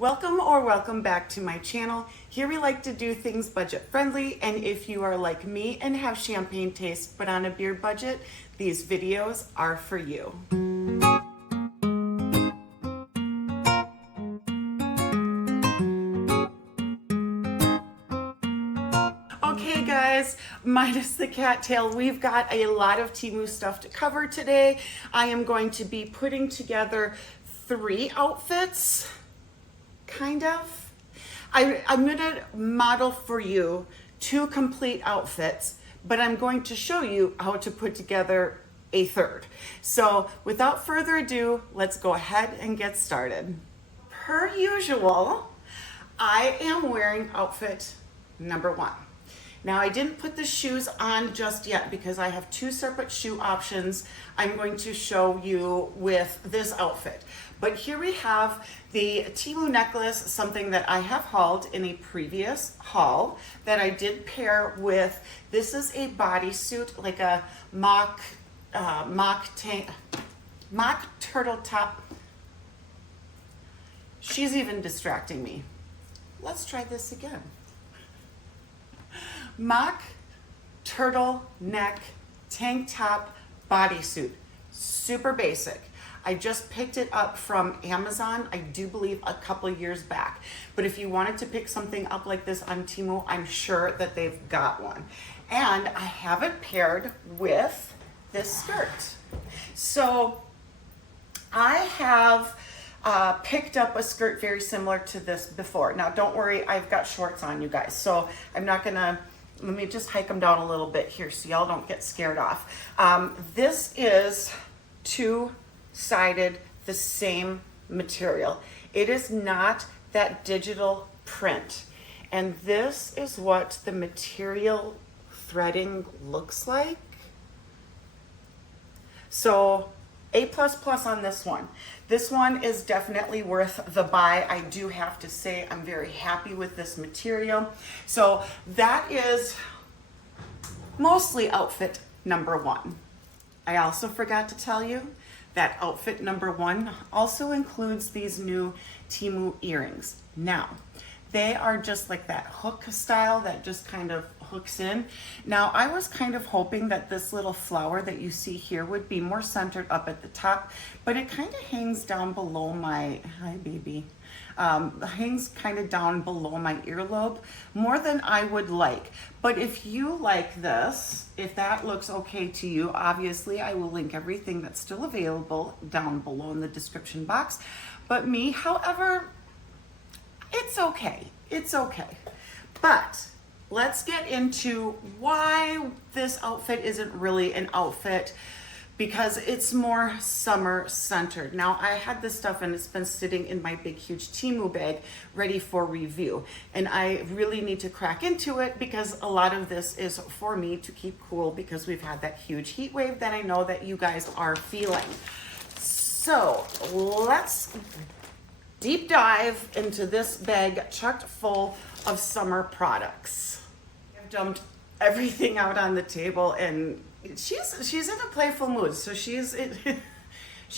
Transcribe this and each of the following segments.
Welcome back to my channel. Here we like to do things budget friendly, and if you are like me and have champagne taste but on a beer budget, these videos are for you. Okay guys, minus the cattail, we've got a lot of Temu stuff to cover today. I am going to be putting together 3 outfits. Kind of. I'm going to model for you 2 complete outfits, but I'm going to show you how to put together a 3rd. So without further ado, let's go ahead and get started. Per usual, I am wearing outfit number 1. Now I didn't put the shoes on just yet because I have 2 separate shoe options I'm going to show you with this outfit. But here we have the Temu necklace, something that I have hauled in a previous haul that I did pair with, this is a bodysuit, like a mock turtle top. She's even distracting me. Let's try this again. Mock turtleneck tank top bodysuit, super basic. I just picked it up from Amazon, I do believe a couple years back. But if you wanted to pick something up like this on Temu, I'm sure that they've got one. And I have it paired with this skirt. So I have picked up a skirt very similar to this before. Now don't worry, I've got shorts on, you guys. So I'm not gonna, let me just hike them down a little bit here so y'all don't get scared off. This is two-sided, the same material. It is not that digital print. And this is what the material threading looks like. So A++ on this one. This one is definitely worth the buy. I do have to say I'm very happy with this material. So that is mostly outfit number 1. I also forgot to tell you that outfit number 1 also includes these new Temu earrings. Now, they are just like that hook style that just kind of hooks in. Now, I was kind of hoping that this little flower that you see here would be more centered up at the top, but it kind of hangs down below my, hi baby, hangs kind of down below my earlobe more than I would like. But if you like this, if that looks okay to you, obviously I will link everything that's still available down below in the description box. But me, however, it's okay. It's okay. But let's get into why this outfit isn't really an outfit, because it's more summer centered. Now I had this stuff and it's been sitting in my big huge Temu bag ready for review. And I really need to crack into it because a lot of this is for me to keep cool because we've had that huge heat wave that I know that you guys are feeling. So let's deep dive into this bag chocked full of summer products. I've dumped everything out on the table and she's in a playful mood, so she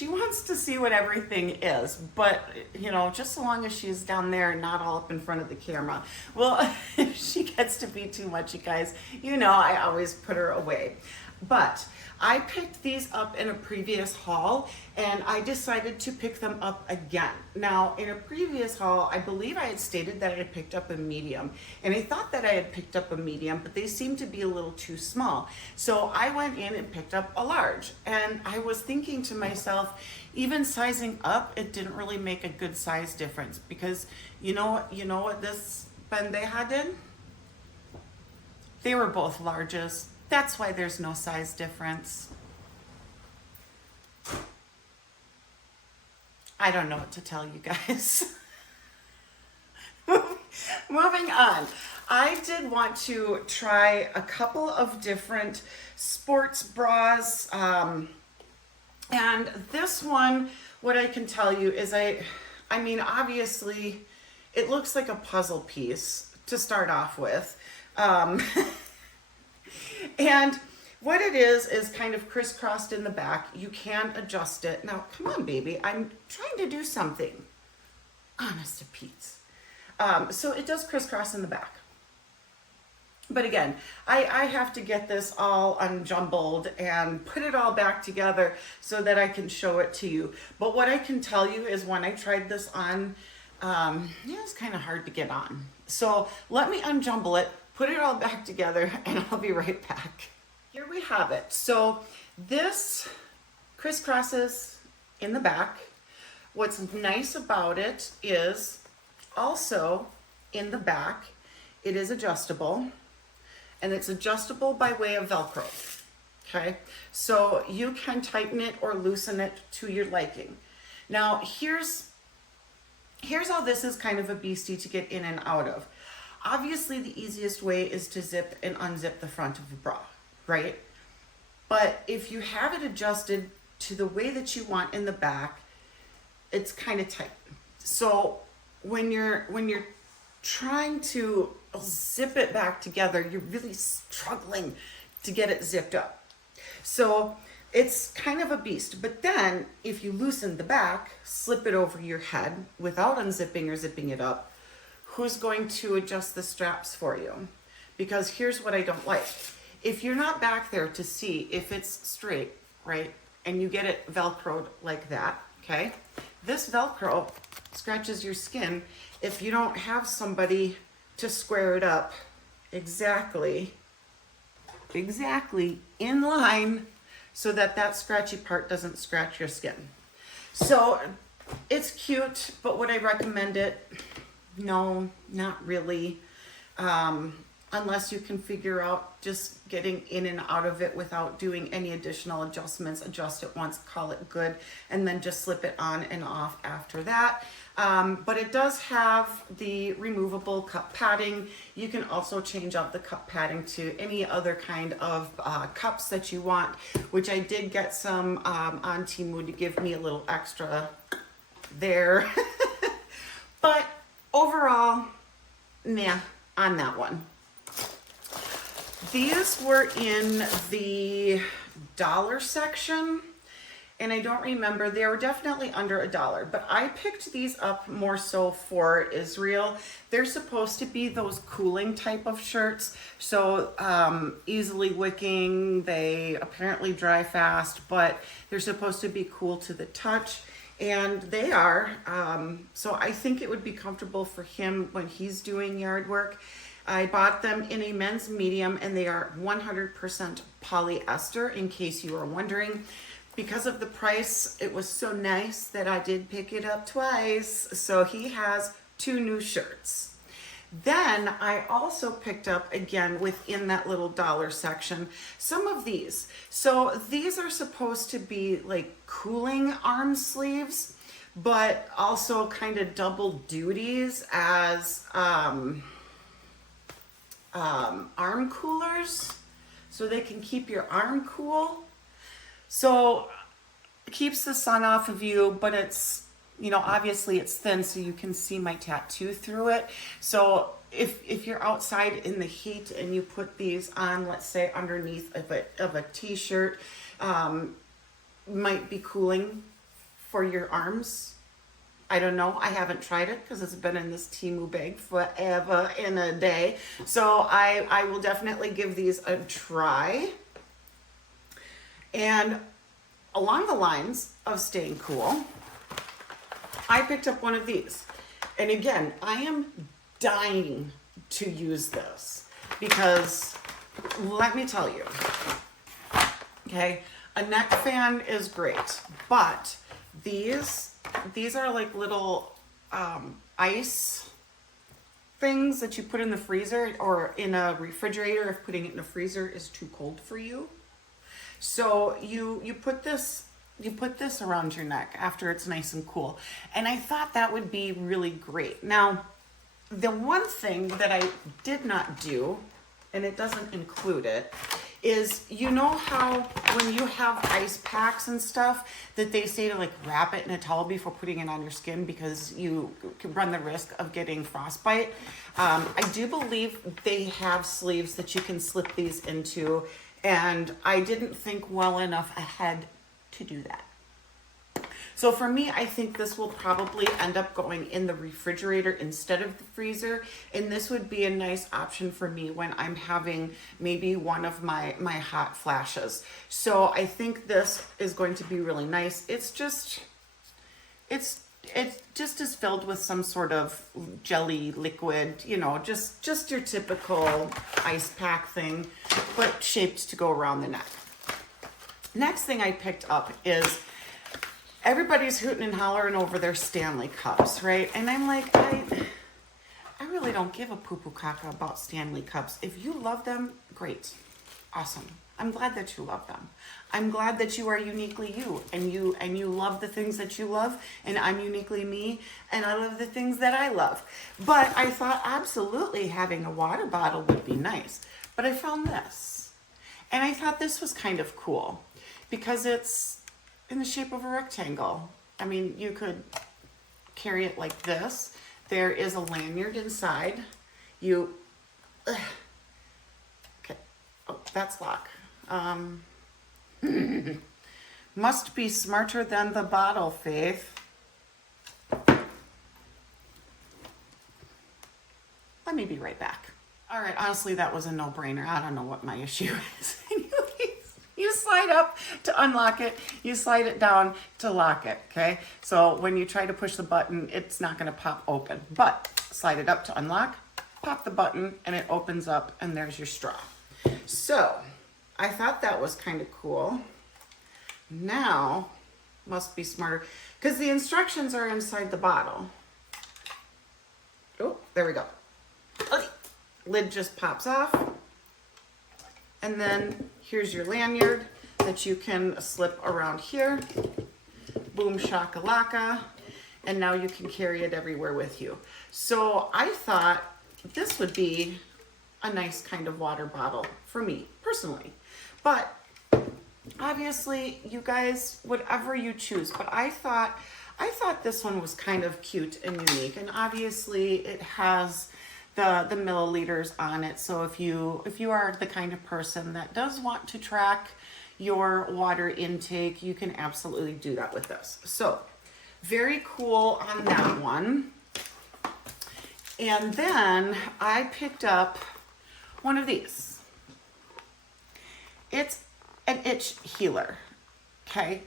wants to see what everything is, but you know, just so long as she's down there and not all up in front of the camera. Well, if she gets to be too much, you guys, you know I always put her away. But I picked these up in a previous haul and I decided to pick them up again. Now, in a previous haul, I believe I had stated that I had picked up a medium, and I thought that I had picked up a medium, but they seemed to be a little too small. So I went in and picked up a large, and I was thinking to myself, even sizing up, it didn't really make a good size difference, because you know what this bandeja did? They were both larges. That's why there's no size difference. I don't know what to tell you guys. Moving on. I did want to try a couple of different sports bras. And this one, what I can tell you is I mean, obviously, it looks like a puzzle piece to start off with. And what it is kind of crisscrossed in the back. You can adjust it. Now, come on, baby. I'm trying to do something. Oh, honest to Pete's. So it does crisscross in the back. But again, I have to get this all unjumbled and put it all back together so that I can show it to you. But what I can tell you is when I tried this on, it's kind of hard to get on. So let me unjumble it, put it all back together, and I'll be right back. Here we have it. So this crisscrosses in the back. What's nice about it is also in the back, it is adjustable. And it's adjustable by way of Velcro, okay? So you can tighten it or loosen it to your liking. Now, here's how this is kind of a beastie to get in and out of. Obviously, the easiest way is to zip and unzip the front of a bra, right? But if you have it adjusted to the way that you want in the back, it's kind of tight. So when you're trying to zip it back together, you're really struggling to get it zipped up. So it's kind of a beast. But then if you loosen the back, slip it over your head without unzipping or zipping it up, who's going to adjust the straps for you? Because here's what I don't like. If you're not back there to see if it's straight, right, and you get it Velcroed like that, okay, this Velcro scratches your skin if you don't have somebody to square it up exactly in line so that that scratchy part doesn't scratch your skin. So it's cute, but would I recommend it? No, not really. Unless you can figure out just getting in and out of it without doing any additional adjustments. Adjust it once, call it good, and then just slip it on and off after that. But it does have the removable cup padding. You can also change out the cup padding to any other kind of cups that you want, which I did get some on Temu to give me a little extra there. But overall, nah, on that one. These were in the dollar section, and I don't remember, they were definitely under $1, but I picked these up more so for Israel. They're supposed to be those cooling type of shirts, so easily wicking, they apparently dry fast, but they're supposed to be cool to the touch, and they are. So I think it would be comfortable for him when he's doing yard work. I bought them in a men's medium, and they are 100% polyester, in case you are wondering. Because of the price, it was so nice that I did pick it up twice. So he has 2 new shirts. Then I also picked up, again, within that little dollar section, some of these. So these are supposed to be like cooling arm sleeves, but also kind of double duties as arm coolers, so they can keep your arm cool. So it keeps the sun off of you, but it's, you know, obviously it's thin so you can see my tattoo through it. So if you're outside in the heat and you put these on, let's say underneath of a t-shirt, might be cooling for your arms. I don't know. I haven't tried it because it's been in this Temu bag forever and a day. So I will definitely give these a try. And along the lines of staying cool, I picked up one of these. And again, I am dying to use this because let me tell you, okay, a neck fan is great, but these are like little ice things that you put in the freezer or in a refrigerator if putting it in a freezer is too cold for you. So you put this around your neck after it's nice and cool. And I thought that would be really great. Now, the one thing that I did not do, and it doesn't include it, is you know how when you have ice packs and stuff that they say to like wrap it in a towel before putting it on your skin because you can run the risk of getting frostbite. I do believe they have sleeves that you can slip these into, and I didn't think well enough ahead to do that. So for me, I think this will probably end up going in the refrigerator instead of the freezer. And this would be a nice option for me when I'm having maybe one of my hot flashes. So I think this is going to be really nice. It just is filled with some sort of jelly liquid, you know, just your typical ice pack thing, but shaped to go around the neck. Next thing I picked up is everybody's hooting and hollering over their Stanley cups, right? And I'm like, I really don't give a poo-poo caca about Stanley cups. If you love them, great, awesome. I'm glad that you love them. I'm glad that you are uniquely you, and you love the things that you love, and I'm uniquely me, and I love the things that I love. But I thought absolutely having a water bottle would be nice. But I found this, and I thought this was kind of cool because it's in the shape of a rectangle. I mean, you could carry it like this. There is a lanyard inside. Okay. Oh, that's lock. Must be smarter than the bottle, Faith. Let me be right back. All right, honestly, that was a no-brainer. I don't know what my issue is. You slide up to unlock it, you slide it down to lock it, okay? So when you try to push the button, it's not gonna pop open. But slide it up to unlock, pop the button, and it opens up, and there's your straw. So I thought that was kind of cool. Now, must be smarter, because the instructions are inside the bottle. Oh, there we go. Lid just pops off. And then here's your lanyard that you can slip around here. Boom shakalaka. And now you can carry it everywhere with you. So I thought this would be a nice kind of water bottle for me personally. But obviously you guys, whatever you choose, but I thought this one was kind of cute and unique. And obviously it has the milliliters on it. So if you are the kind of person that does want to track your water intake, you can absolutely do that with this. So very cool on that one. And then I picked up one of these. It's an itch healer, okay?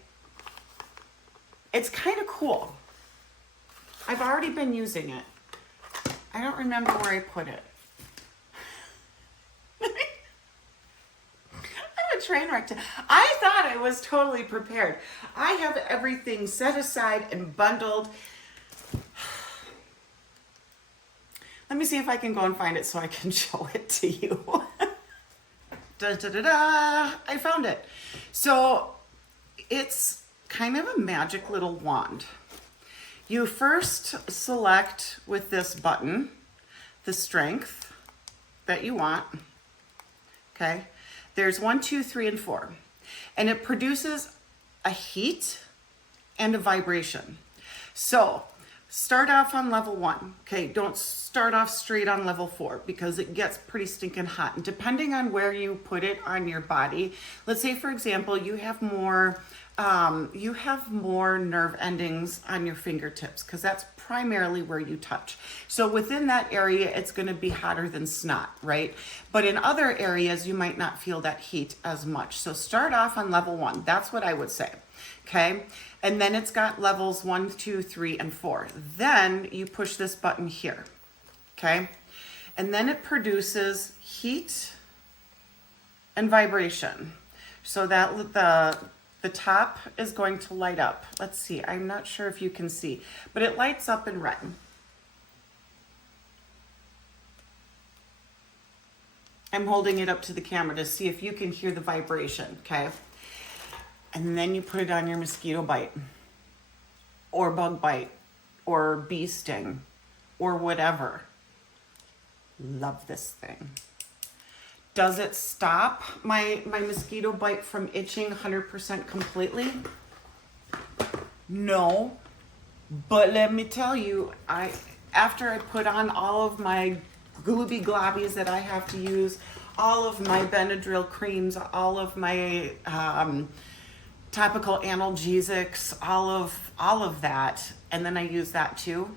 It's kind of cool. I've already been using it. I don't remember where I put it. I'm a train wreck. I thought I was totally prepared. I have everything set aside and bundled. Let me see if I can go and find it so I can show it to you. Da, da, da, da. I found it. So it's kind of a magic little wand. You first select with this button the strength that you want. Okay, there's 1, 2, 3, and 4, and it produces a heat and a vibration. So start off on level 1. Okay, don't start off straight on level 4 because it gets pretty stinking hot. And depending on where you put it on your body, let's say for example you have more nerve endings on your fingertips because that's primarily where you touch. So within that area, it's going to be hotter than snot, right? But in other areas, you might not feel that heat as much. So start off on level 1. That's what I would say. Okay. And then it's got levels 1, 2, 3, and 4. Then you push this button here. Okay. And then it produces heat and vibration. So that the top is going to light up. Let's see, I'm not sure if you can see, but it lights up in red. I'm holding it up to the camera to see if you can hear the vibration, okay? And then you put it on your mosquito bite, or bug bite, or bee sting, or whatever. Love this thing. Does it stop my mosquito bite from itching 100% completely? No, but let me tell you, after I put on all of my glooby globbies that I have to use, all of my Benadryl creams, all of my topical analgesics, all of that, and then I use that too.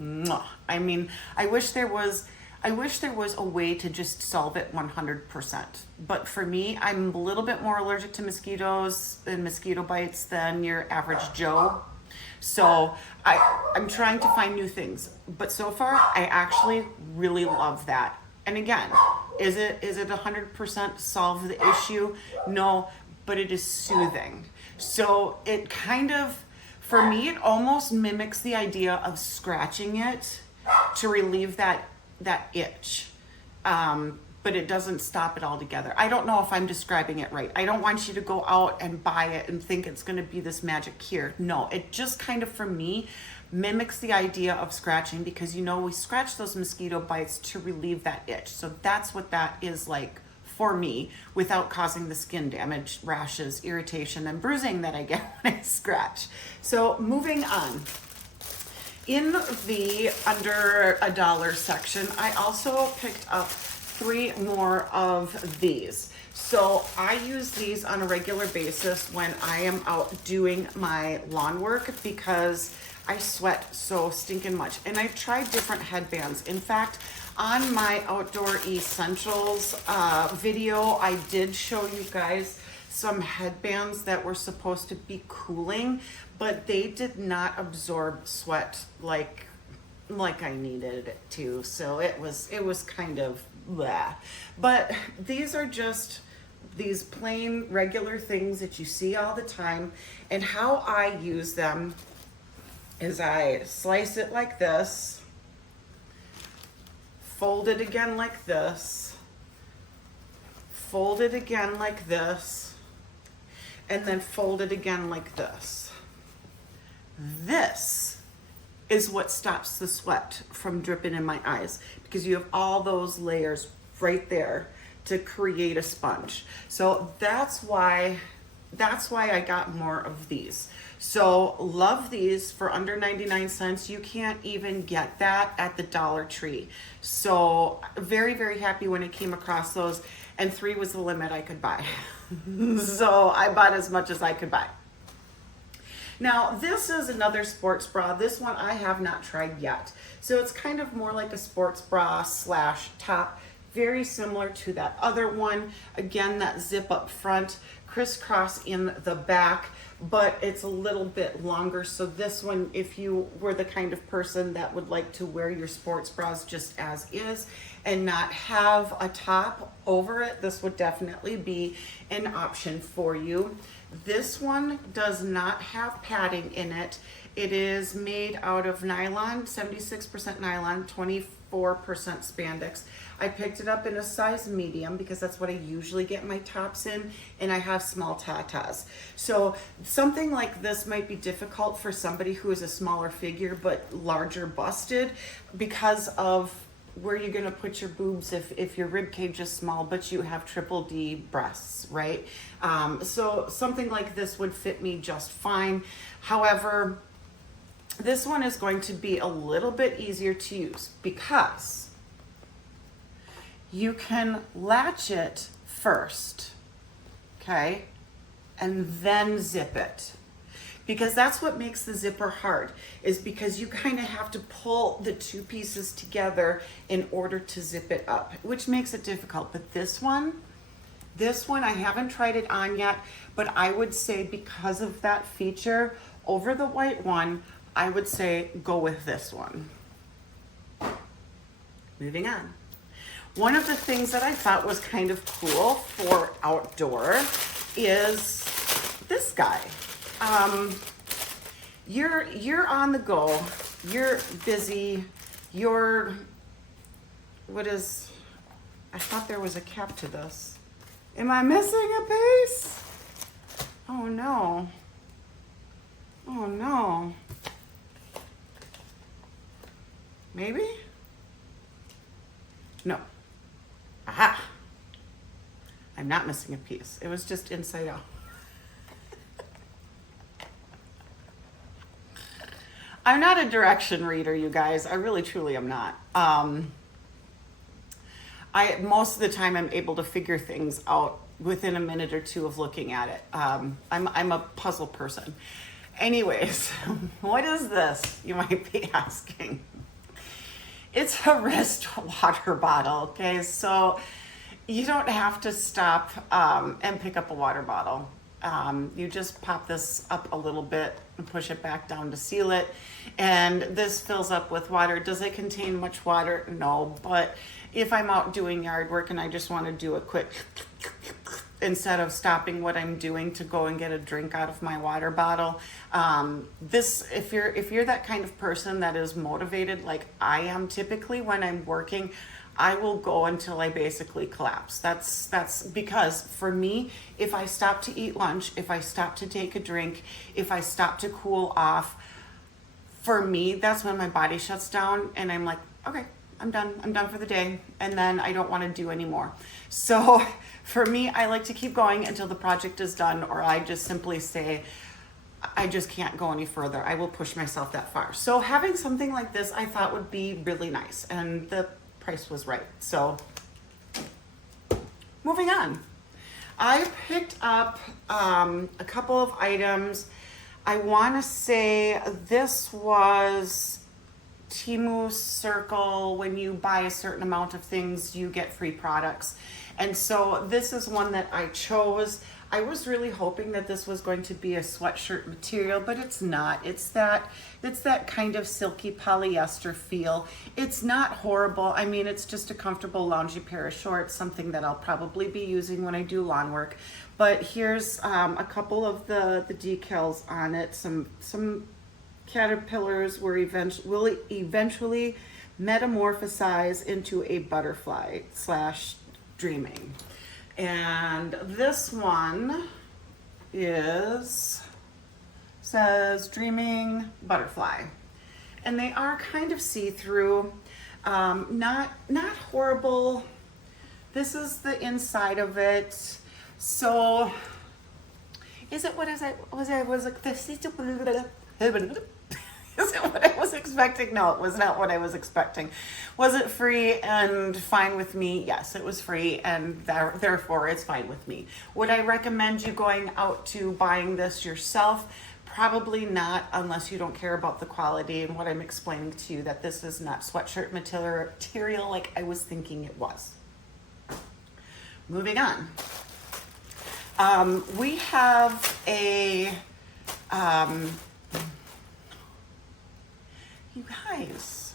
Mwah. I mean, I wish there was a way to just solve it 100%. But for me, I'm a little bit more allergic to mosquitoes and mosquito bites than your average Joe. So I'm trying to find new things. But so far, I actually really love that. And again, is it 100% solve the issue? No, but it is soothing. So it kind of, for me, it almost mimics the idea of scratching it to relieve that itch. But it doesn't stop it altogether. I don't know if I'm describing it right. I don't want you to go out and buy it and think it's going to be this magic cure. No, it just kind of, for me, mimics the idea of scratching, because we scratch those mosquito bites to relieve that itch. So that's what that is like for me, without causing the skin damage, rashes, irritation, and bruising that I get when I scratch. So moving on. In the under $1 section, I also picked up 3 more of these. So I use these on a regular basis when I am out doing my lawn work, because I sweat so stinking much. And I've tried different headbands. In fact, on my Outdoor Essentials video, I did show you guys some headbands that were supposed to be cooling, but they did not absorb sweat like I needed it to. So it was kind of blah. But these are just these plain regular things that you see all the time. And how I use them is I slice it like this, fold it again like this, fold it again like this, and then fold it again like this. This is what stops the sweat from dripping in my eyes, because you have all those layers right there to create a sponge. So that's why I got more of these. So love these for under 99 cents. You can't even get that at the Dollar Tree. So very, very happy when I came across those, and 3 was the limit I could buy. So I bought as much as I could buy. Now this is another sports bra. This one I have not tried yet. So it's kind of more like a sports bra / top, very similar to that other one. Again, that zip up front, crisscross in the back, but it's a little bit longer. So this one, if you were the kind of person that would like to wear your sports bras just as is and not have a top over it, this would definitely be an option for you. This one does not have padding in it. It is made out of nylon, 76% nylon, 24% spandex. I picked it up in a size medium because that's what I usually get my tops in, and I have small tatas. So something like this might be difficult for somebody who is a smaller figure but larger busted, because of where you're going to put your boobs if your rib cage is small but you have triple D breasts, right? So something like this would fit me just fine. However, this one is going to be a little bit easier to use because you can latch it first, okay, and then zip it. Because that's what makes the zipper hard, is because you kind of have to pull the 2 pieces together in order to zip it up, which makes it difficult. But this one I haven't tried it on yet, but I would say because of that feature over the white one, I would say go with this one. Moving on. One of the things that I thought was kind of cool for outdoor is this guy. You're on the go, you're busy, I thought there was a cap to this. Am I missing a piece? Oh no. Oh no. Maybe? No. Aha. I'm not missing a piece. It was just inside out. I'm not a direction reader, you guys. I really, truly am not. Most of the time I'm able to figure things out within a minute or two of looking at it. I'm a puzzle person. Anyways, what is this, you might be asking? It's a wrist water bottle, okay? So you don't have to stop and pick up a water bottle. You just pop this up a little bit and push it back down to seal it. And this fills up with water. Does it contain much water? No, but if I'm out doing yard work and I just want to do a quick, instead of stopping what I'm doing to go and get a drink out of my water bottle, this, if you're that kind of person that is motivated like I am typically when I'm working, I will go until I basically collapse. That's because for me, if I stop to eat lunch, if I stop to take a drink, if I stop to cool off, for me, that's when my body shuts down and I'm like, okay, I'm done for the day. And then I don't want to do anymore. So for me, I like to keep going until the project is done, or I just simply say, I just can't go any further. I will push myself that far. So having something like this, I thought would be really nice. And the price was right. So moving on, I picked up a couple of items. I want to say this was Temu Circle. When you buy a certain amount of things, you get free products. And so this is one that I chose. I was really hoping that this was going to be a sweatshirt material, but it's not. It's that kind of silky polyester feel. It's not horrible. I mean, it's just a comfortable loungy pair of shorts, something that I'll probably be using when I do lawn work. But here's a couple of the decals on it. Some caterpillars will eventually metamorphosize into a butterfly / dreaming. And this one says dreaming butterfly, and they are kind of see-through, not horrible. This is the inside of it. So is it what is it was like this? Is it what I was expecting? No, it was not what I was expecting. Was it free and fine with me? Yes, it was free, and therefore it's fine with me. Would I recommend you going out to buying this yourself? Probably not, unless you don't care about the quality and what I'm explaining to you, that this is not sweatshirt material like I was thinking it was. Moving on. We have a... You guys,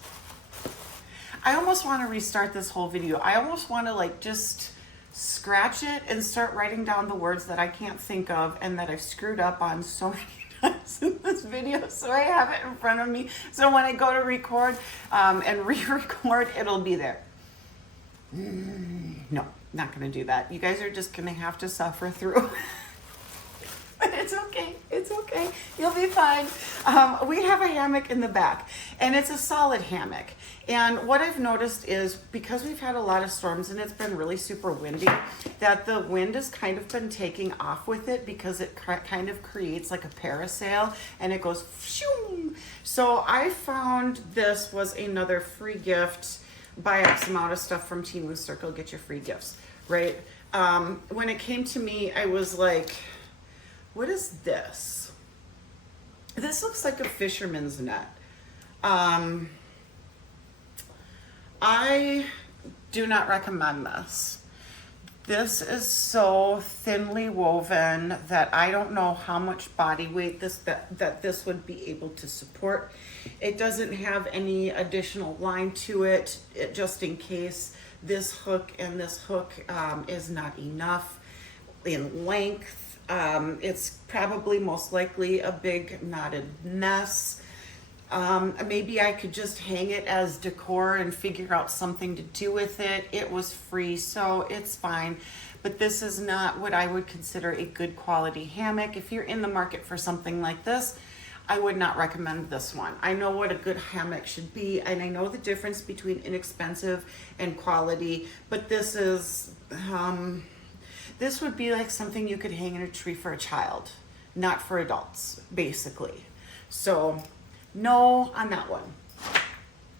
I almost want to restart this whole video. I almost want to like just scratch it and start writing down the words that I can't think of and that I've screwed up on so many times in this video, so I have it in front of me. So when I go to record and re-record, it'll be there. No, not going to do that. You guys are just going to have to suffer through. But it's okay. It's okay. You'll be fine. We have a hammock in the back, and it's a solid hammock. And what I've noticed is, because we've had a lot of storms and it's been really super windy, that the wind has kind of been taking off with it, because it kind of creates like a parasail and it goes shoo. So I found this was another free gift. Buy X amount of stuff from Temu Circle, get your free gifts, right? When it came to me, I was like, what is this? This looks like a fisherman's net. I do not recommend this. This is so thinly woven that I don't know how much body weight that this would be able to support. It doesn't have any additional line to it, just in case this hook and this hook is not enough in length. It's probably most likely a big knotted mess. Maybe I could just hang it as decor and figure out something to do with it. It was free, so it's fine. But this is not what I would consider a good quality hammock. If you're in the market for something like this, I would not recommend this one. I know what a good hammock should be, and I know the difference between inexpensive and quality, but this is... this would be like something you could hang in a tree for a child, not for adults, basically. So, no on that one.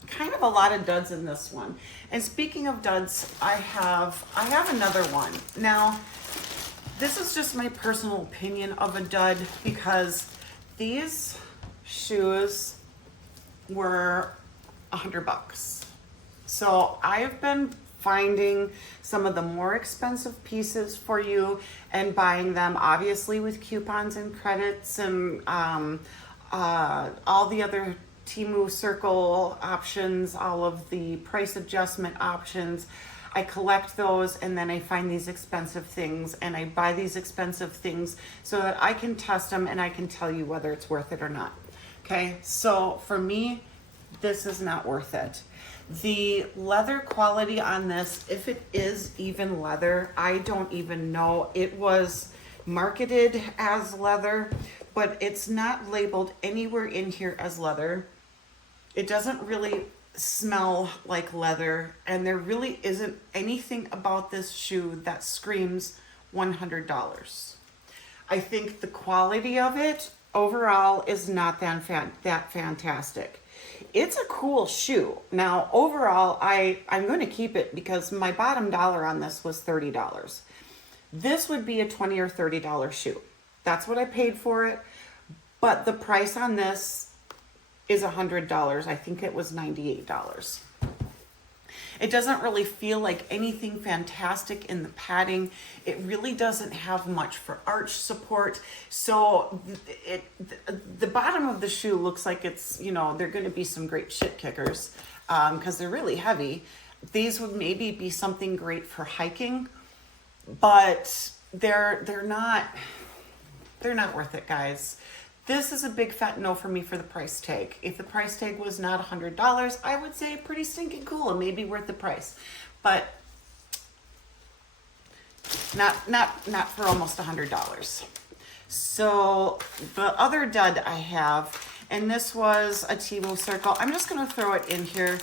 Kind of a lot of duds in this one. And speaking of duds, I have another one. Now, This is just my personal opinion of a dud because these shoes were $100. So I've been finding some of the more expensive pieces for you and buying them obviously with coupons and credits and all the other Temu Circle options, all of the price adjustment options. I collect those and then I find these expensive things and I buy these expensive things so that I can test them and I can tell you whether it's worth it or not. Okay, so for me, this is not worth it. The leather quality on this, if it is even leather, I don't even know. It was marketed as leather, but it's not labeled anywhere in here as leather. It doesn't really smell like leather, and there really isn't anything about this shoe that screams $100. I think the quality of it overall is not that fantastic. It's a cool shoe. Now, overall, I'm going to keep it because my bottom dollar on this was $30. This would be a $20 or $30 shoe. That's what I paid for it. But the price on this is $100. I think it was $98. It doesn't really feel like anything fantastic in the padding. It really doesn't have much for arch support. So the bottom of the shoe looks like it's, you know, they're going to be some great shit kickers because they're really heavy. These would maybe be something great for hiking, but they're not worth it, guys. This is a big fat no for me for the price tag. If the price tag was not $100, I would say pretty stinking cool and maybe worth the price. But not for almost $100. So the other dud I have, and this was a Temu Circle. I'm just gonna throw it in here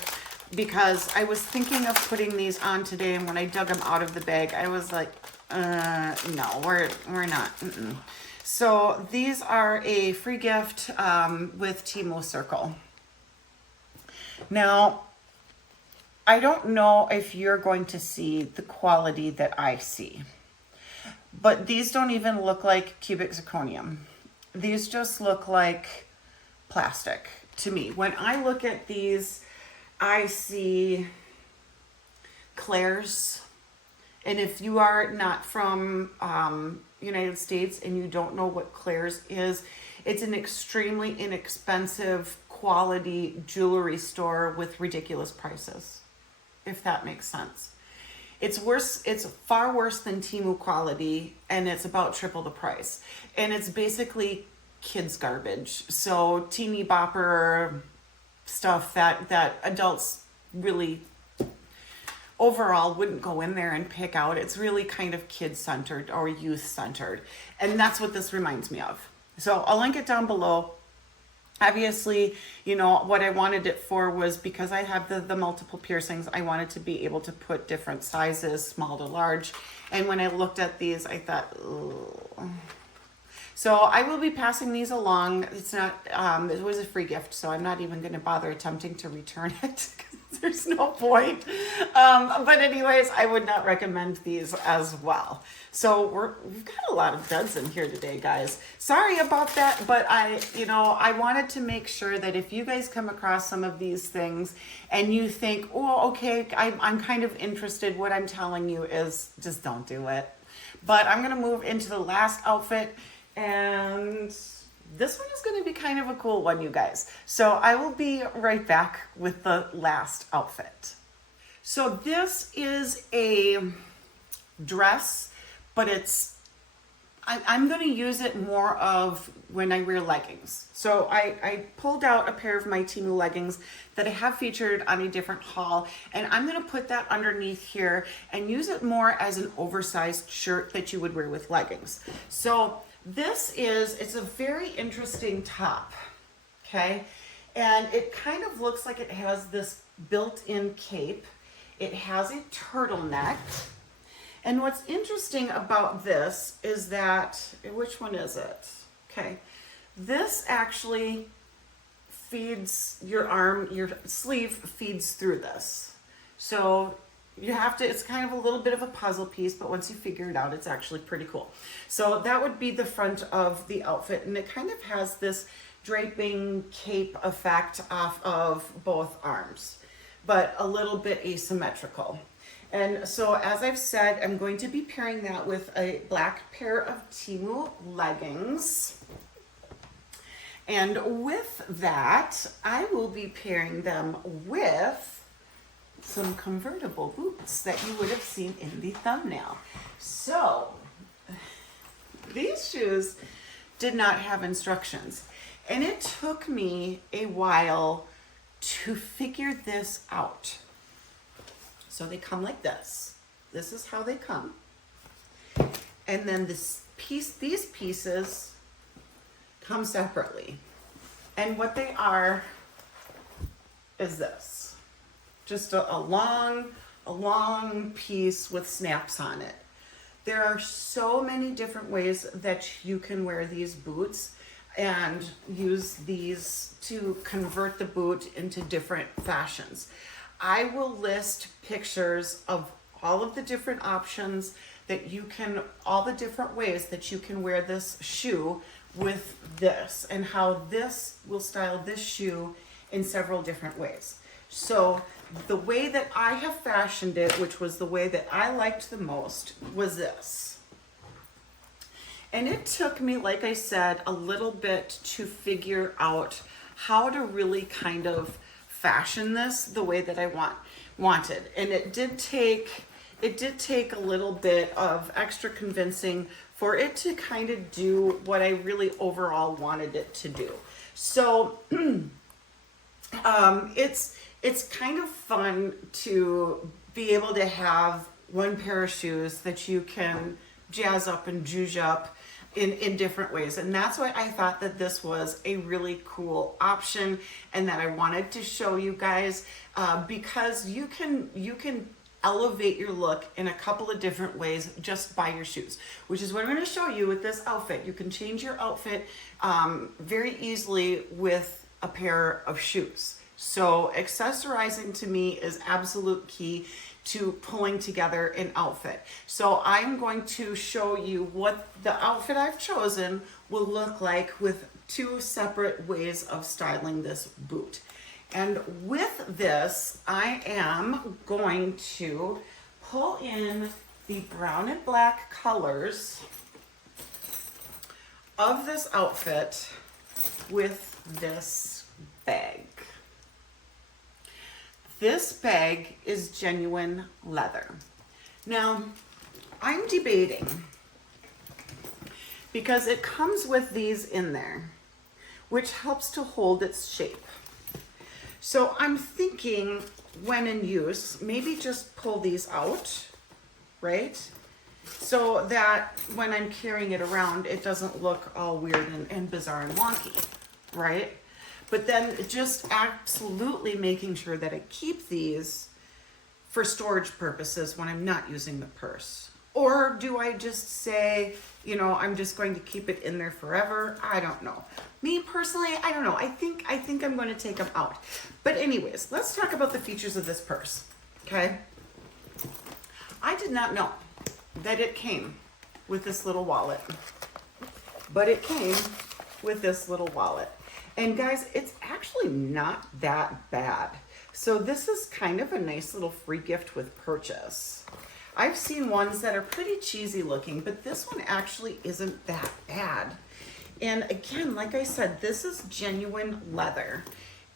because I was thinking of putting these on today, and when I dug them out of the bag, I was like, no, we're not. So these are a free gift with Temu Circle. Now, I don't know if you're going to see the quality that I see, but these don't even look like cubic zirconium. These just look like plastic to me. When I look at these, I see Claire's. And if you are not from United States and you don't know what Claire's is, it's an extremely inexpensive quality jewelry store with ridiculous prices, if that makes sense. It's worse, it's far worse than Temu quality, and it's about triple the price. And it's basically kids garbage. So teeny bopper stuff that adults really overall wouldn't go in there and pick out. It's really kind of kid-centered or youth-centered. And that's what this reminds me of. So I'll link it down below. Obviously, you know, what I wanted it for was because I have the multiple piercings, I wanted to be able to put different sizes, small to large. And when I looked at these, I thought, ugh. So I will be passing these along. It's not, it was a free gift, so I'm not even going to bother attempting to return it. There's no point. But anyways, I would not recommend these as well. So we've got a lot of duds in here today, guys. Sorry about that, but I wanted to make sure that if you guys come across some of these things and you think, oh, okay, I'm kind of interested, what I'm telling you is just don't do it. But I'm going to move into the last outfit, and this one is going to be kind of a cool one, you guys. So I will be right back with the last outfit. So this is a dress, but I'm going to use it more of when I wear leggings. So I pulled out a pair of my Temu leggings that I have featured on a different haul, and I'm going to put that underneath here and use it more as an oversized shirt that you would wear with leggings. So it's a very interesting top, okay? And it kind of looks like it has this built-in cape. It has a turtleneck. And what's interesting about this is that, which one is it? Okay, this actually feeds your arm, your sleeve feeds through this. So you have to, it's kind of a little bit of a puzzle piece, but once you figure it out, it's actually pretty cool. So that would be the front of the outfit, and it kind of has this draping cape effect off of both arms, but a little bit asymmetrical. And so as I've said, I'm going to be pairing that with a black pair of Temu leggings. And with that, I will be pairing them with some convertible boots that you would have seen in the thumbnail. So these shoes did not have instructions, and it took me a while to figure this out. So they come like this. This is how they come. And then these pieces come separately. And what they are is this. Just a long piece with snaps on it. There are so many different ways that you can wear these boots and use these to convert the boot into different fashions. I will list pictures of all of the different options that you can, all the different ways that you can wear this shoe with this, and how this will style this shoe in several different ways. So the way that I have fashioned it, which was the way that I liked the most, was this. And it took me, like I said, a little bit to figure out how to really kind of fashion this the way that I wanted. And it did take a little bit of extra convincing for it to kind of do what I really overall wanted it to do. So it's kind of fun to be able to have one pair of shoes that you can jazz up and zhuzh up in different ways. And that's why I thought that this was a really cool option, and that I wanted to show you guys, because you can elevate your look in a couple of different ways just by your shoes, which is what I'm going to show you with this outfit. You can change your outfit very easily with a pair of shoes. So accessorizing to me is absolute key to pulling together an outfit. So I'm going to show you what the outfit I've chosen will look like with two separate ways of styling this boot. And with this, I am going to pull in the brown and black colors of this outfit with this bag. This bag is genuine leather. Now, I'm debating, because it comes with these in there, which helps to hold its shape. So I'm thinking, when in use, maybe just pull these out, right? So that when I'm carrying it around, it doesn't look all weird and bizarre and wonky, right? But then just absolutely making sure that I keep these for storage purposes when I'm not using the purse. Or do I just say, you know, I'm just going to keep it in there forever? I don't know. Me personally, I don't know. I think I'm going to take them out. But anyways, let's talk about the features of this purse, okay? I did not know that it came with this little wallet, but it came with this little wallet. And guys, it's actually not that bad. So this is kind of a nice little free gift with purchase. I've seen ones that are pretty cheesy looking, but this one actually isn't that bad. And again, like I said, this is genuine leather.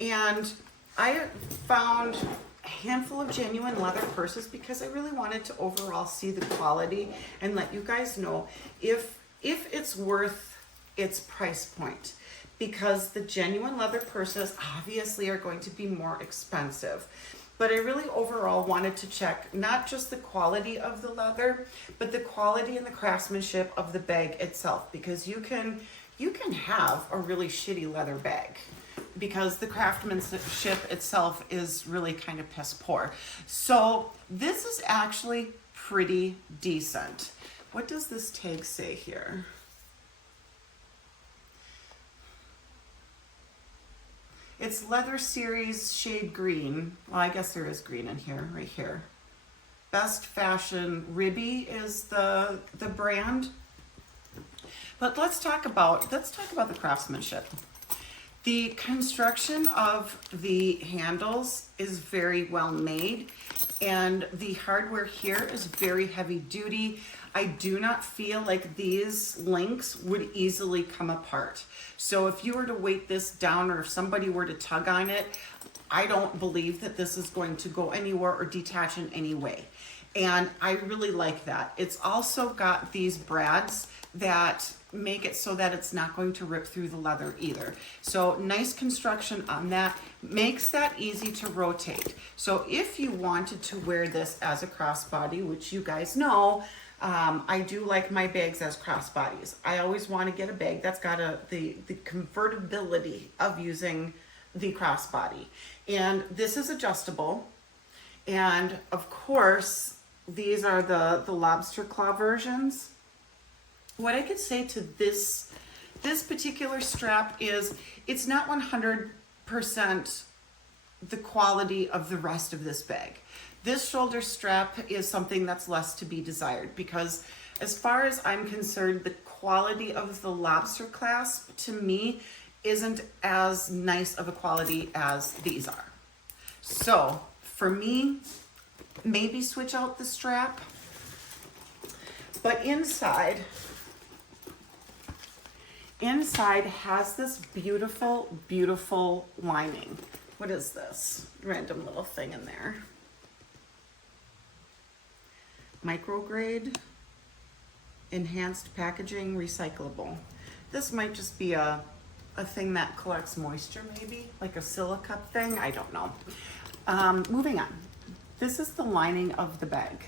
And I found a handful of genuine leather purses because I really wanted to overall see the quality and let you guys know if it's worth its price point. Because the genuine leather purses obviously are going to be more expensive. But I really overall wanted to check not just the quality of the leather, but the quality and the craftsmanship of the bag itself. Because you can have a really shitty leather bag, because the craftsmanship itself is really kind of piss poor. So this is actually pretty decent. What does this tag say here? It's Leather Series shade green. Well, I guess there is green in here, right here. Best Fashion Ribby is the brand. But let's talk about the craftsmanship. The construction of the handles is very well made, and the hardware here is very heavy duty. I do not feel like these links would easily come apart. So if you were to weight this down, or if somebody were to tug on it, I don't believe that this is going to go anywhere or detach in any way. And I really like that. It's also got these brads that make it so that it's not going to rip through the leather either. So nice construction on that, makes that easy to rotate. So if you wanted to wear this as a crossbody, which you guys know, I do like my bags as crossbodies. I always want to get a bag that's got the convertibility of using the crossbody. And this is adjustable. And of course, these are the lobster claw versions. What I could say to this particular strap is it's not 100% the quality of the rest of this bag. This shoulder strap is something that's less to be desired, because as far as I'm concerned, the quality of the lobster clasp to me isn't as nice of a quality as these are. So for me, maybe switch out the strap. But inside has this beautiful, beautiful lining. What is this random little thing in there? Micrograde, enhanced packaging, recyclable. This might just be a thing that collects moisture, maybe like a silica thing. I don't know. Moving on. This is the lining of the bag.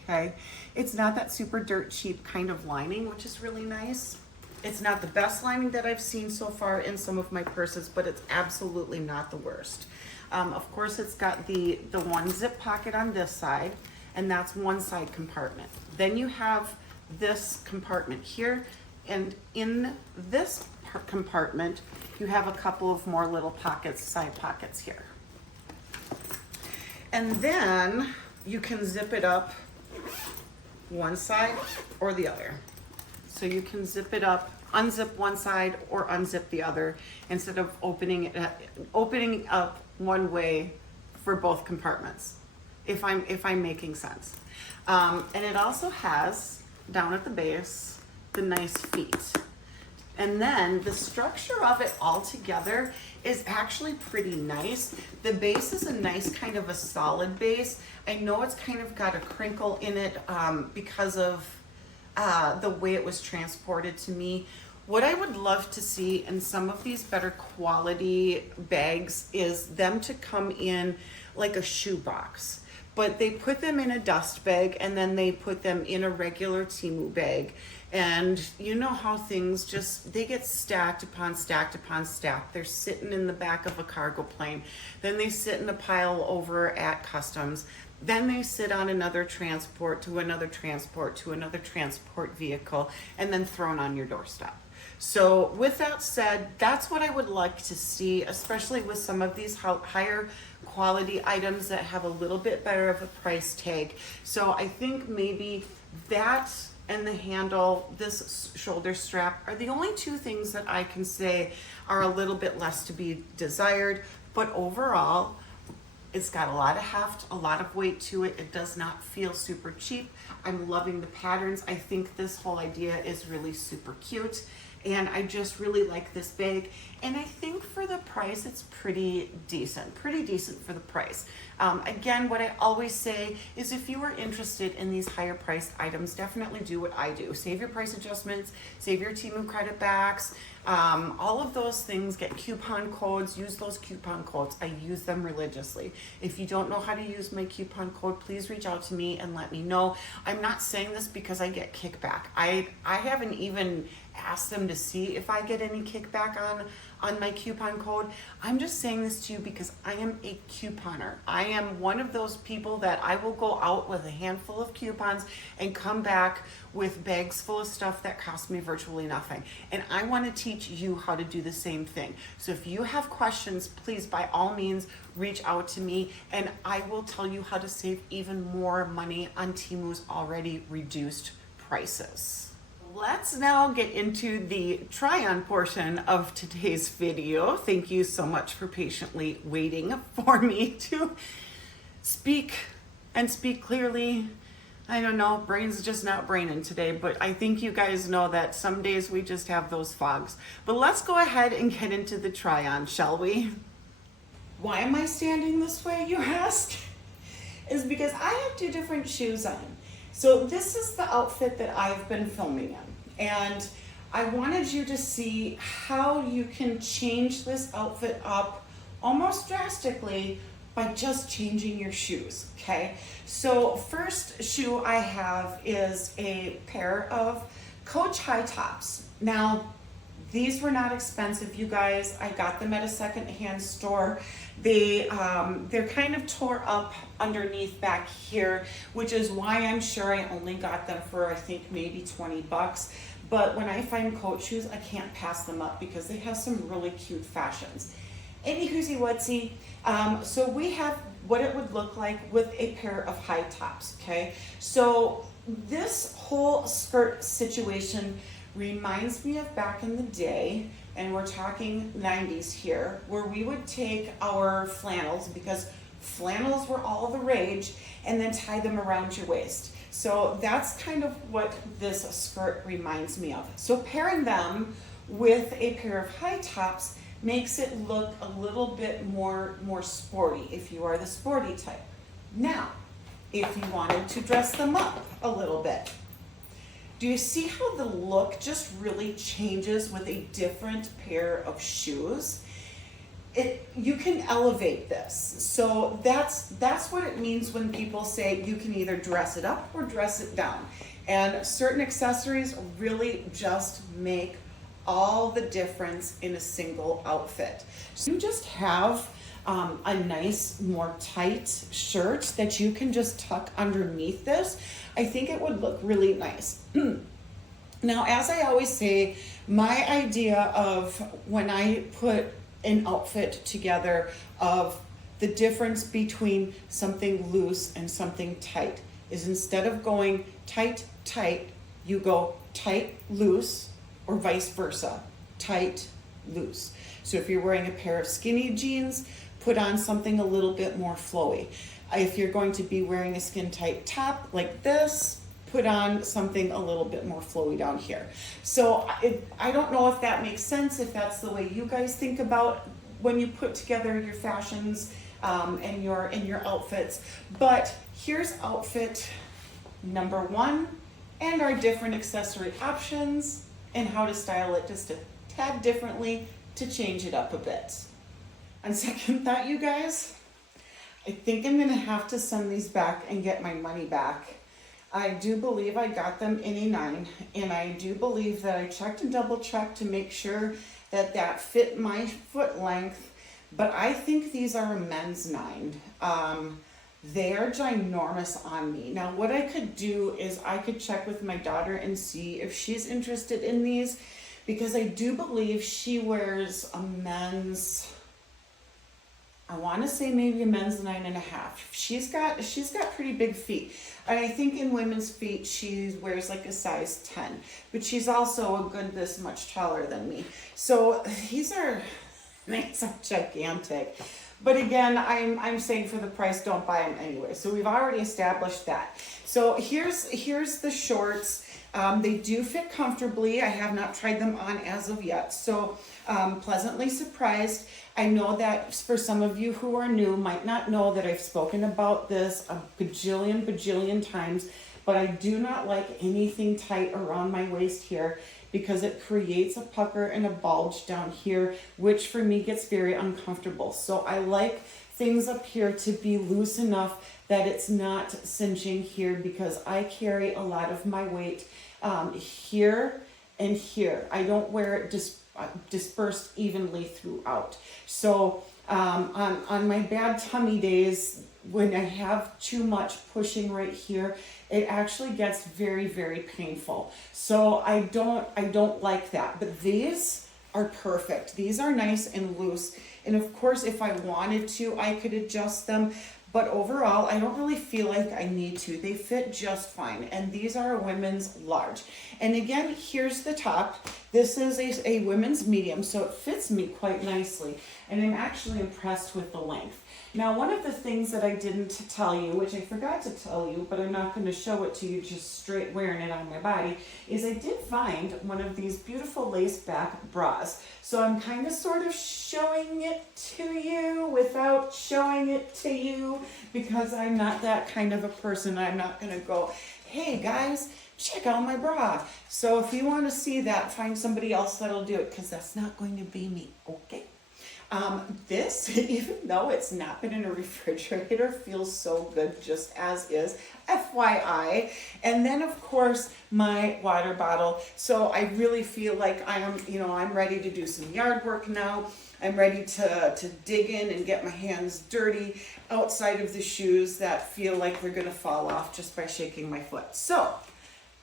Okay, it's not that super dirt cheap kind of lining, which is really nice. It's not the best lining that I've seen so far in some of my purses, but it's absolutely not the worst. Of course, it's got the one zip pocket on this side, and that's one side compartment. Then you have this compartment here, and in this compartment, you have a couple of more little pockets, side pockets here. And then you can zip it up one side or the other. So you can zip it up, unzip one side or unzip the other, instead of opening up one way for both compartments, if I'm making sense. And it also has, down at the base, the nice feet. And then the structure of it all together is actually pretty nice. The base is a nice kind of a solid base. I know it's kind of got a crinkle in it because of the way it was transported to me. What I would love to see in some of these better quality bags is them to come in like a shoebox. But they put them in a dust bag, and then they put them in a regular Temu bag. And you know how things just, they get stacked upon stacked upon stacked. They're sitting in the back of a cargo plane. Then they sit in a pile over at customs. Then they sit on another transport to another transport to another transport vehicle, and then thrown on your doorstep. So with that said, that's what I would like to see, especially with some of these higher quality items that have a little bit better of a price tag. So I think maybe that and the handle, this shoulder strap, are the only two things that I can say are a little bit less to be desired. But overall, it's got a lot of heft, a lot of weight to it. It does not feel super cheap. I'm loving the patterns. I think this whole idea is really super cute. And I just really like this bag. And I think for the price, it's pretty decent for the price. Again, what I always say is if you are interested in these higher priced items, definitely do what I do. Save your price adjustments, save your Temu credit backs, all of those things, get coupon codes, use those coupon codes. I use them religiously. If you don't know how to use my coupon code, please reach out to me and let me know. I'm not saying this because I get kickback. I haven't even asked them to see if I get any kickback on my coupon code. I'm just saying this to you because I am a couponer. I am one of those people that I will go out with a handful of coupons and come back with bags full of stuff that cost me virtually nothing. And I want to teach you how to do the same thing. So if you have questions, please by all means reach out to me and I will tell you how to save even more money on Temu's already reduced prices. Let's now get into the try-on portion of today's video. Thank you so much for patiently waiting for me to speak and speak clearly. I don't know, brain's just not braining today, but I think you guys know that some days we just have those fogs. But let's go ahead and get into the try-on, shall we? Why am I standing this way, you ask? Is because I have two different shoes on. So this is the outfit that I've been filming in, and I wanted you to see how you can change this outfit up almost drastically by just changing your shoes, okay? So first shoe I have is a pair of Coach high tops. Now, these were not expensive, you guys. I got them at a secondhand store. They're kind of tore up underneath back here, which is why I'm sure I only got them for, I think, maybe 20 bucks. But when I find Coach shoes, I can't pass them up because they have some really cute fashions. Anywhoosie whatsy, so we have what it would look like with a pair of high tops, okay? So this whole skirt situation reminds me of back in the day, and we're talking 90s here, where we would take our flannels, because flannels were all the rage, and then tie them around your waist. So that's kind of what this skirt reminds me of. So pairing them with a pair of high tops makes it look a little bit more sporty if you are the sporty type. Now, if you wanted to dress them up a little bit, do you see how the look just really changes with a different pair of shoes? You can elevate this. So that's what it means when people say you can either dress it up or dress it down. And certain accessories really just make all the difference in a single outfit. So you just have a nice, more tight shirt that you can just tuck underneath this. I think it would look really nice. Now, as I always say, my idea of when I put an outfit together of the difference between something loose and something tight is instead of going tight, tight, you go tight, loose, or vice versa, tight, loose. So if you're wearing a pair of skinny jeans, put on something a little bit more flowy. If you're going to be wearing a skin tight top like this, put on something a little bit more flowy down here. So I don't know if that makes sense, if that's the way you guys think about when you put together your fashions and your outfits. But here's outfit number one and our different accessory options and how to style it just a tad differently to change it up a bit. On second thought, you guys, I think I'm gonna have to send these back and get my money back. I do believe I got them in a 9, and I do believe that I checked and double checked to make sure that that fit my foot length, but I think these are a men's 9. They are ginormous on me. Now what I could do is I could check with my daughter and see if she's interested in these, because I do believe she wears a men's, I want to say maybe a men's 9.5. She's got pretty big feet. And I think in women's feet, she wears like a size 10, but she's also a good this much taller than me. So these are gigantic. But again, I'm saying for the price, don't buy them anyway. So we've already established that. So here's the shorts. They do fit comfortably. I have not tried them on as of yet. So pleasantly surprised. I know that for some of you who are new might not know that I've spoken about this a bajillion times, but I do not like anything tight around my waist here because it creates a pucker and a bulge down here, which for me gets very uncomfortable. So I like things up here to be loose enough that it's not cinching here, because I carry a lot of my weight here and here. I don't wear it just dispersed evenly throughout. So on my bad tummy days, when I have too much pushing right here, it actually gets very, very painful. So I don't like that. But these are perfect. These are nice and loose. And of course, if I wanted to, I could adjust them. But overall, I don't really feel like I need to. They fit just fine. And these are a women's large. And again, here's the top. This is a women's medium, so it fits me quite nicely. And I'm actually impressed with the length. Now, one of the things that I didn't tell you, which I forgot to tell you, but I'm not going to show it to you just straight wearing it on my body, is I did find one of these beautiful lace back bras. So I'm kind of sort of showing it to you without showing it to you, because I'm not that kind of a person. I'm not going to go, hey guys, check out my bra. So if you want to see that, find somebody else that'll do it, because that's not going to be me, okay? This, even though it's not been in a refrigerator, feels so good just as is, FYI. And then of course my water bottle. So I really feel like I'm ready to do some yard work now. I'm ready to dig in and get my hands dirty outside of the shoes that feel like they're gonna fall off just by shaking my foot. So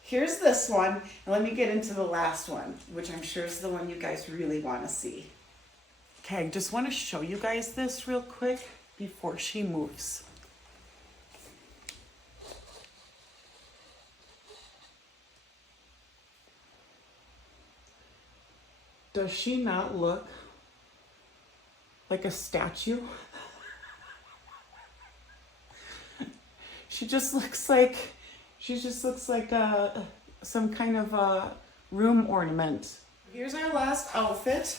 here's this one, and let me get into the last one, which I'm sure is the one you guys really want to see. Okay, I just want to show you guys this real quick before she moves. Does she not look like a statue? She just looks like some kind of a room ornament. Here's our last outfit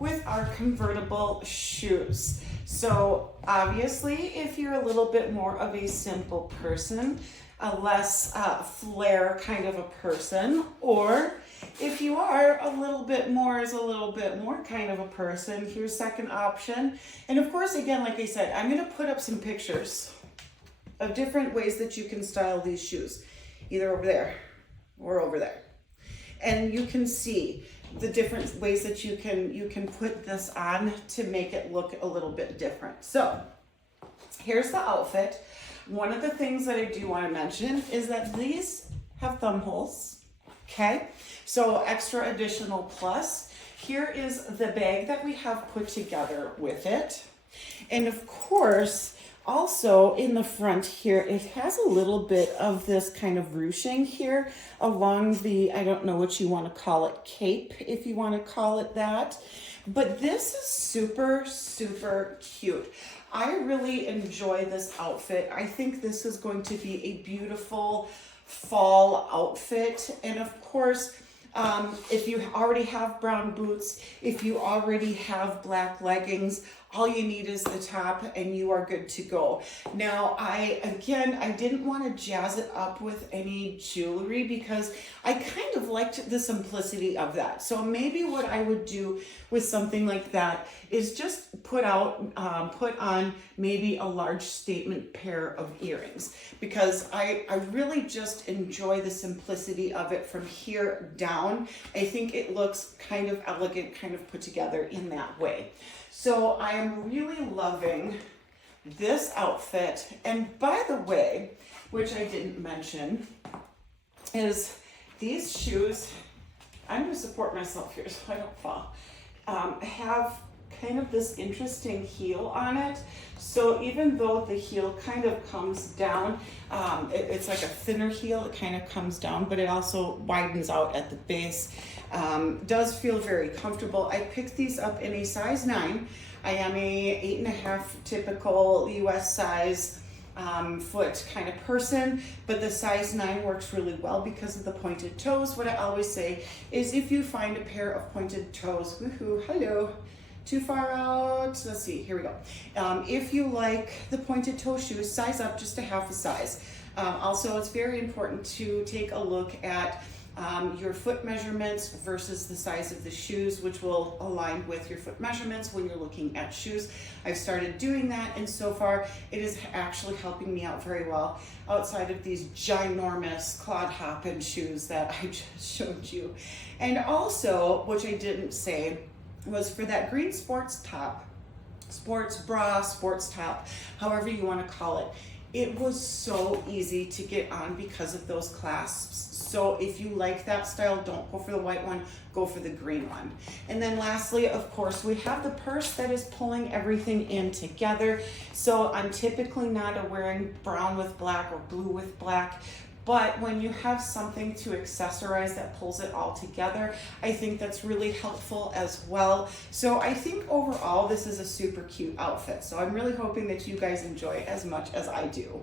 with our convertible shoes. So obviously, if you're a little bit more of a simple person, a less flair kind of a person, or if you are a little bit more kind of a person, here's second option. And of course, again, like I said, I'm gonna put up some pictures of different ways that you can style these shoes, either over there or over there. And you can see the different ways that you can put this on to make it look a little bit different. So here's the outfit. One of the things that I do want to mention is that these have thumb holes. Okay, so extra additional plus. Here is the bag that we have put together with it. And of course, also in the front here, it has a little bit of this kind of ruching here along the, I don't know what you want to call it, cape, if you want to call it that. But this is super, super cute. I really enjoy this outfit. I think this is going to be a beautiful fall outfit. And of course, if you already have brown boots, if you already have black leggings, all you need is the top and you are good to go. Now, I didn't want to jazz it up with any jewelry because I kind of liked the simplicity of that. So maybe what I would do with something like that is just put on maybe a large statement pair of earrings, because I really just enjoy the simplicity of it from here down. I think it looks kind of elegant, kind of put together in that way. So I am really loving this outfit. And by the way, which I didn't mention, is these shoes, I'm going to support myself here so I don't fall, have kind of this interesting heel on it. So even though the heel kind of comes down, it's like a thinner heel, it kind of comes down, but it also widens out at the base. Does feel very comfortable. I picked these up in a size 9. I am a 8.5 typical US size foot kind of person, but the size 9 works really well because of the pointed toes. What I always say is if you find a pair of pointed toes, woohoo, hello, too far out, let's see, here we go. If you like the pointed toe shoes, size up just a half a size. Also, it's very important to take a look at your foot measurements versus the size of the shoes, which will align with your foot measurements when you're looking at shoes. I've started doing that, and so far it is actually helping me out very well outside of these ginormous clod hopping shoes that I just showed you. And also, which I didn't say, was for that green sports top, sports bra, sports top, however you want to call it. It was so easy to get on because of those clasps. So if you like that style, don't go for the white one, go for the green one. And then lastly, of course, we have the purse that is pulling everything in together. So I'm typically not wearing brown with black or blue with black, but when you have something to accessorize that pulls it all together, I think that's really helpful as well. So I think overall, this is a super cute outfit. So I'm really hoping that you guys enjoy it as much as I do.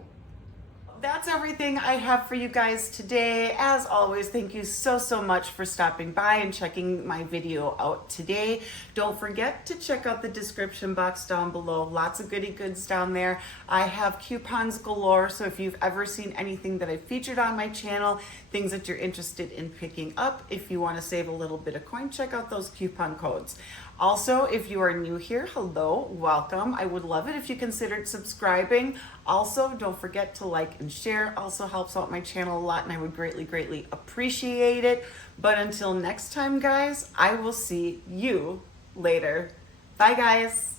That's everything I have for you guys today. As always, thank you so much for stopping by and checking my video out today. Don't forget to check out the description box down below. Lots of goody goods down there. I have coupons galore, so if you've ever seen anything that I featured on my channel, things that you're interested in picking up, if you want to save a little bit of coin, check out those coupon codes. Also, if you are new here, hello, welcome. I would love it if you considered subscribing. Also, don't forget to like and share. Also helps out my channel a lot, and I would greatly appreciate it. But until next time, guys, I will see you later. Bye, guys.